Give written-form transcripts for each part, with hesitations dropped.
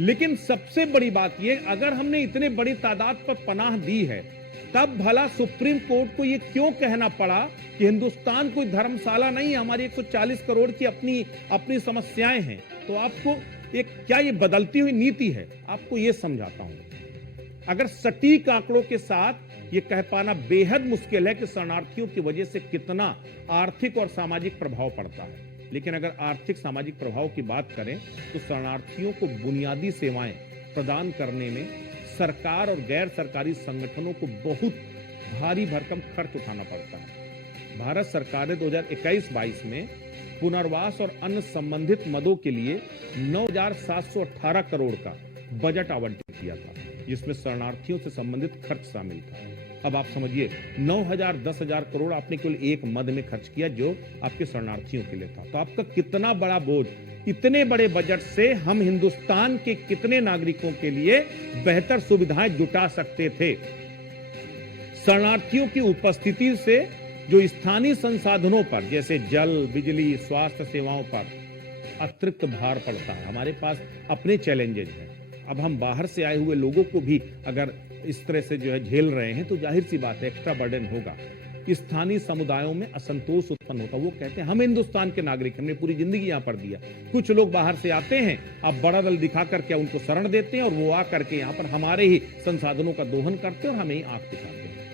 लेकिन सबसे बड़ी बात यह, अगर हमने इतने बड़ी तादाद पर पनाह दी है, तब भला सुप्रीम कोर्ट को यह क्यों कहना पड़ा कि हिंदुस्तान कोई धर्मशाला नहीं है, हमारी 140 करोड़ की अपनी समस्याएं हैं। तो आपको क्या ये बदलती हुई नीति है? आपको यह समझाता हूं। अगर सटीक आंकड़ों के साथ यह कह पाना बेहद मुश्किल है कि शरणार्थियों की वजह से कितना आर्थिक और सामाजिक प्रभाव पड़ता है, लेकिन अगर आर्थिक सामाजिक प्रभाव की बात करें तो शरणार्थियों को बुनियादी सेवाएं प्रदान करने में सरकार और गैर सरकारी संगठनों को बहुत भारी भरकम खर्च उठाना पड़ता है। भारत सरकार ने 2021-22 में पुनर्वास और अन्य संबंधित मदों के लिए 9,718 करोड़ का बजट आवंटित किया था, जिसमें शरणार्थियों से संबंधित खर्च शामिल था। अब आप समझिए, 9,000 10,000 करोड़ आपने केवल एक मद में खर्च किया जो आपके शरणार्थियों के लिए था। तो आपका कितना बड़ा बोझ, इतने बड़े बजट से हम हिंदुस्तान के कितने नागरिकों के लिए बेहतर सुविधाएं जुटा सकते थे। शरणार्थियों की उपस्थिति से जो स्थानीय संसाधनों पर, जैसे जल, बिजली, स्वास्थ्य सेवाओं पर अतिरिक्त भार पड़ता है। हमारे पास अपने चैलेंजेस हैं। अब हम बाहर से आए हुए लोगों को भी अगर इस तरह से झेल रहे हैं तो जाहिर सी बात है एक्स्ट्रा बर्डन होगा। स्थानीय समुदायों में असंतोष उत्पन्न होता। वो कहते हैं हम हिंदुस्तान के नागरिक, हमने पूरी जिंदगी यहां पर दिया। कुछ लोग बाहर से आते हैं, अब बड़ा दल दिखा करके उनको शरण देते हैं और वो आ करके यहाँ पर हमारे ही संसाधनों का दोहन करते हैं और हमें ही आंख दिखाते हैं।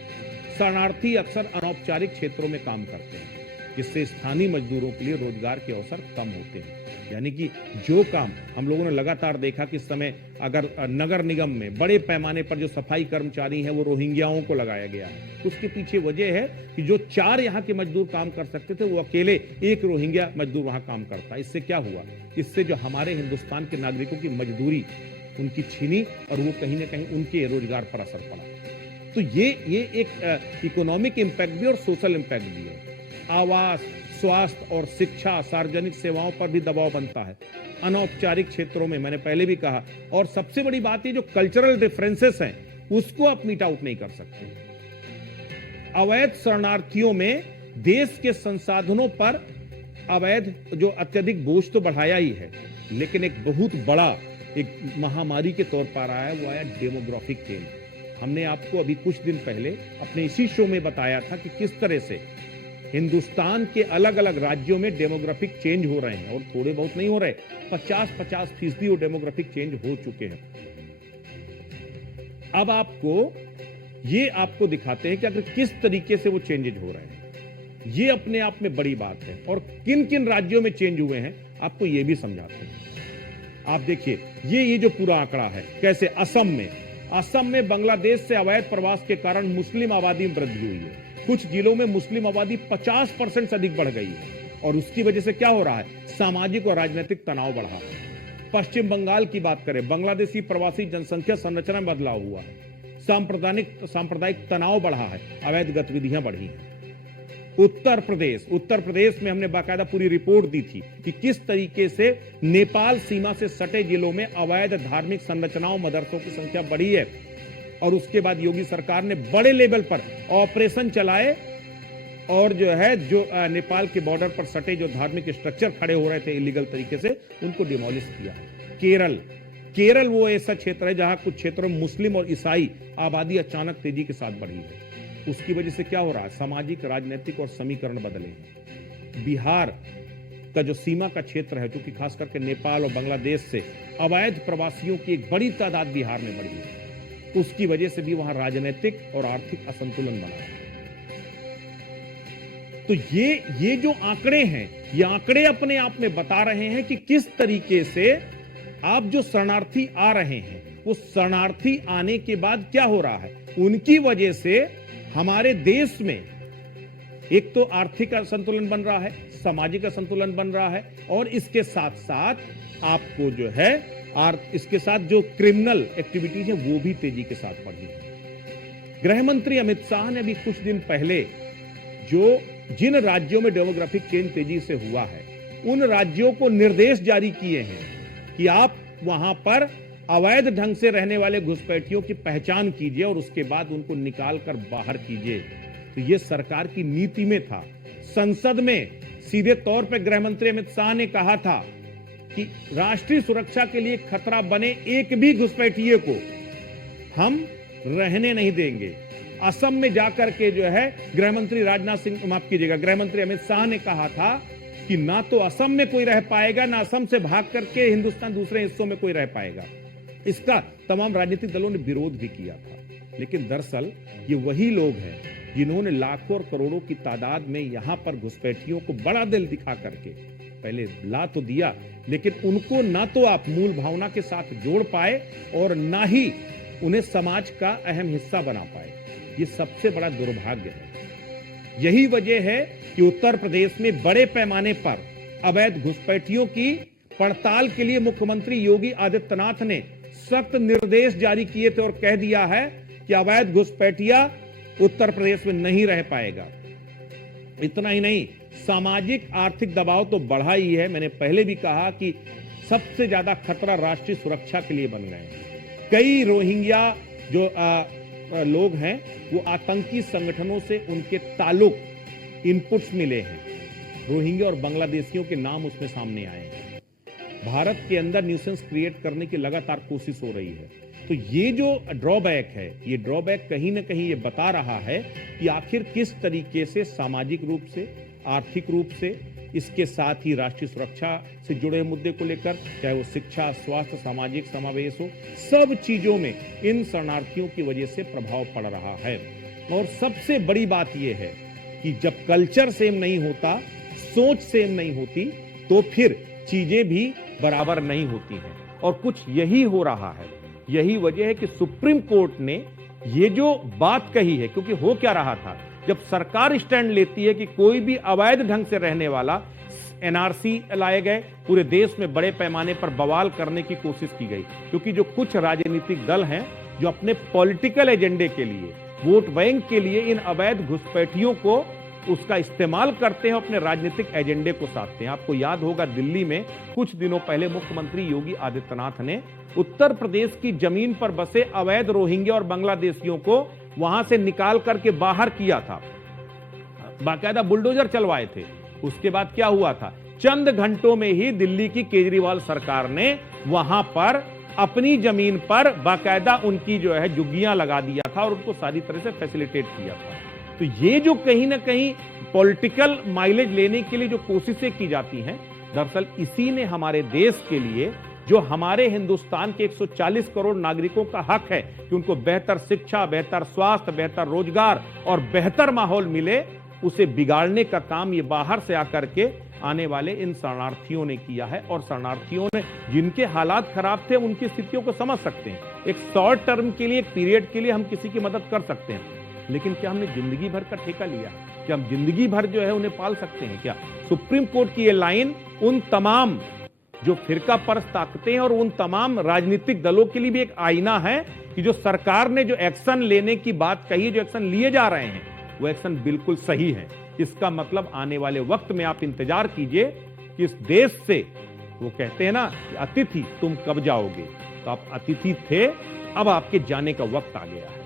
शरणार्थी अक्सर अनौपचारिक क्षेत्रों में काम करते हैं, जिससे स्थानीय मजदूरों के लिए रोजगार के अवसर कम होते हैं। यानी कि जो काम हम लोगों ने लगातार देखा कि इस समय अगर नगर निगम में बड़े पैमाने पर जो सफाई कर्मचारी हैं वो रोहिंग्याओं को लगाया गया है, उसके पीछे वजह है कि जो 4 यहाँ के मजदूर काम कर सकते थे वो अकेले एक रोहिंग्या मजदूर वहां काम करता। इससे क्या हुआ? इससे जो हमारे हिंदुस्तान के नागरिकों की मजदूरी उनकी छीनी और वो कहीं ना कहीं उनके रोजगार पर असर पड़ा। तो ये एक इकोनॉमिक इंपैक्ट भी और सोशल इंपैक्ट भी है। आवास, स्वास्थ्य और शिक्षा, सार्वजनिक सेवाओं पर भी दबाव बनता है अनौपचारिक क्षेत्रों में, मैंने पहले भी कहा। और सबसे बड़ी बात ये, जो कल्चरल डिफरेंसेस हैं उसको आप मीट आउट नहीं कर सकते। अवैध शरणार्थियों में देश के संसाधनों पर अवैध जो अत्यधिक बोझ तो बढ़ाया ही है, लेकिन एक बहुत बड़ा एक महामारी के तौर पर आया है, वो आया डेमोग्राफिक चेंज। हमने आपको अभी कुछ दिन पहले अपने इसी शो में बताया था कि किस तरह से हिंदुस्तान के अलग अलग राज्यों में डेमोग्राफिक चेंज हो रहे हैं, और थोड़े बहुत नहीं हो रहे, 50-50% वो डेमोग्राफिक चेंज हो चुके हैं। अब आपको दिखाते हैं कि अगर किस तरीके से वो चेंजेज हो रहे हैं। ये अपने आप में बड़ी बात है, और किन किन राज्यों में चेंज हुए हैं आपको ये भी समझाते हैं। आप देखिए, ये जो पूरा आंकड़ा है, कैसे असम में बांग्लादेश से अवैध प्रवास के कारण मुस्लिम आबादी में वृद्धि हुई है। कुछ जिलों में मुस्लिम आबादी 50% से अधिक बढ़ गई है, और उसकी वजह से क्या हो रहा है? सामाजिक और राजनीतिक तनाव बढ़ा है। पश्चिम बंगाल की बात करें, बांग्लादेशी प्रवासी जनसंख्या संरचना में बदलाव हुआ है, सांप्रदायिक तनाव बढ़ा है, अवैध गतिविधियां बढ़ी हैं। उत्तर प्रदेश में हमने बाकायदा पूरी रिपोर्ट दी थी कि किस तरीके से नेपाल सीमा से सटे जिलों में अवैध धार्मिक संरचनाओं, मदरसों की संख्या बढ़ी है। और उसके बाद योगी सरकार ने बड़े लेवल पर ऑपरेशन चलाए और नेपाल के बॉर्डर पर सटे जो धार्मिक स्ट्रक्चर खड़े हो रहे थे इलीगल तरीके से, उनको डिमोलिश किया। केरल वो ऐसा क्षेत्र है जहां कुछ क्षेत्रों में मुस्लिम और ईसाई आबादी अचानक तेजी के साथ बढ़ी है। उसकी वजह से क्या हो रहा है? सामाजिक, राजनीतिक और समीकरण बदले हैं। बिहार का जो सीमा का क्षेत्र है, क्योंकि खास करके नेपाल और बांग्लादेश से अवैध प्रवासियों की एक बड़ी तादाद बिहार में बढ़ी है, उसकी वजह से भी वहां राजनीतिक और आर्थिक असंतुलन बना है। तो ये जो आंकड़े हैं, ये आंकड़े अपने आप में बता रहे हैं कि किस तरीके से आप जो शरणार्थी आ रहे हैं, वो शरणार्थी आने के बाद क्या हो रहा है, उनकी वजह से हमारे देश में एक तो आर्थिक असंतुलन बन रहा है, सामाजिक असंतुलन बन रहा है, और इसके साथ साथ आपको इसके साथ जो क्रिमिनल एक्टिविटीज है वो भी तेजी के साथ बढ़ी है। गृह मंत्री अमित शाह ने भी कुछ दिन पहले जिन राज्यों में डेमोग्राफिक चेंज तेजी से हुआ है, उन राज्यों को निर्देश जारी किए हैं कि आप वहां पर अवैध ढंग से रहने वाले घुसपैठियों की पहचान कीजिए और उसके बाद उनको निकाल कर बाहर कीजिए। तो ये सरकार की नीति में था। संसद में सीधे तौर पर गृह मंत्री अमित शाह ने कहा था कि राष्ट्रीय सुरक्षा के लिए खतरा बने एक भी घुसपैठिए को हम रहने नहीं देंगे। असम में जाकर के जो है गृहमंत्री राजनाथ सिंह, माफ कीजिएगा, गृहमंत्री अमित शाह ने कहा था कि ना तो असम में कोई रह पाएगा, ना असम से भाग करके हिंदुस्तान दूसरे हिस्सों में कोई रह पाएगा। इसका तमाम राजनीतिक दलों ने विरोध भी किया था। लेकिन दरअसल ये वही लोग हैं जिन्होंने लाखों और करोड़ों की तादाद में यहां पर घुसपैठियों को बड़ा दिल दिखा करके पहले ला तो दिया, लेकिन उनको ना तो आप मूल भावना के साथ जोड़ पाए और ना ही उन्हें समाज का अहम हिस्सा बना पाए। ये सबसे बड़ा दुर्भाग्य है। यही वजह है कि उत्तर प्रदेश में बड़े पैमाने पर अवैध घुसपैठियों की पड़ताल के लिए मुख्यमंत्री योगी आदित्यनाथ ने सख्त निर्देश जारी किए थे और कह दिया है कि अवैध घुसपैठिया उत्तर प्रदेश में नहीं रह पाएगा। इतना ही नहीं, सामाजिक आर्थिक दबाव तो बढ़ा ही है। मैंने पहले भी कहा कि सबसे ज्यादा खतरा राष्ट्रीय सुरक्षा के लिए बन गए हैं। कई रोहिंग्या जो लोग हैं वो आतंकी संगठनों से उनके ताल्लुक इनपुट्स मिले हैं। रोहिंग्या और बांग्लादेशियों के नाम उसमें सामने आए हैं। भारत के अंदर न्यूसेंस क्रिएट करने की लगातार कोशिश हो रही है। तो ये जो ड्रॉबैक है, ये ड्रॉबैक कहीं ना कहीं ये बता रहा है कि आखिर किस तरीके से सामाजिक रूप से, आर्थिक रूप से, इसके साथ ही राष्ट्रीय सुरक्षा से जुड़े मुद्दे को लेकर, चाहे वो शिक्षा, स्वास्थ्य, सामाजिक समावेश हो, सब चीजों में इन शरणार्थियों की वजह से प्रभाव पड़ रहा है। और सबसे बड़ी बात यह है कि जब कल्चर सेम नहीं होता, सोच सेम नहीं होती, तो फिर चीजें भी बराबर नहीं होती हैं। और कुछ यही हो रहा है। यही वजह है कि सुप्रीम कोर्ट ने ये जो बात कही है, क्योंकि हो क्या रहा था, जब सरकार स्टैंड लेती है कि कोई भी अवैध ढंग से रहने वाला, एनआरसी लाए गए, पूरे देश में बड़े पैमाने पर बवाल करने की कोशिश की गई। क्योंकि जो कुछ राजनीतिक दल हैं जो अपने पॉलिटिकल एजेंडे के लिए, वोट बैंक के लिए इन अवैध घुसपैठियों को उसका इस्तेमाल करते हैं, अपने राजनीतिक एजेंडे को साधते हैं। आपको याद होगा दिल्ली में कुछ दिनों पहले मुख्यमंत्री योगी आदित्यनाथ ने उत्तर प्रदेश की जमीन पर बसे अवैध रोहिंग्या और बांग्लादेशियों को वहां से निकाल करके बाहर किया था, बाकायदा बुलडोजर चलवाए थे। उसके बाद क्या हुआ था, चंद घंटों में ही दिल्ली की केजरीवाल सरकार ने वहां पर अपनी जमीन पर बाकायदा उनकी जो है झुग्गियां लगा दिया था और उनको सारी तरह से फैसिलिटेट किया था। तो ये जो कहीं ना कहीं पॉलिटिकल माइलेज लेने के लिए जो कोशिशें की जाती हैं, दरअसल इसी ने हमारे देश के लिए, जो हमारे हिंदुस्तान के 140 करोड़ नागरिकों का हक है कि उनको बेहतर शिक्षा, बेहतर स्वास्थ्य, बेहतर रोजगार और बेहतर माहौल मिले, उसे बिगाड़ने का काम ये बाहर से आकर के आने वाले इन शरणार्थियों ने किया है। और शरणार्थियों ने जिनके हालात खराब थे उनकी स्थितियों को समझ सकते हैं। एक शॉर्ट टर्म के लिए, एक पीरियड के लिए हम किसी की मदद कर सकते हैं, लेकिन क्या हमने जिंदगी भर का ठेका लिया? क्या हम जिंदगी भर जो है उन्हें पाल सकते हैं? क्या सुप्रीम कोर्ट की ये लाइन उन तमाम जो फिरका परस्त ताकतें हैं और उन तमाम राजनीतिक दलों के लिए भी एक आईना है कि जो सरकार ने जो एक्शन लेने की बात कही, जो एक्शन लिए जा रहे हैं, वो एक्शन बिल्कुल सही है। इसका मतलब आने वाले वक्त में आप इंतजार कीजिए कि इस देश से, वो कहते हैं ना कि अतिथि तुम कब जाओगे, तो आप अतिथि थे, अब आपके जाने का वक्त आ गया है।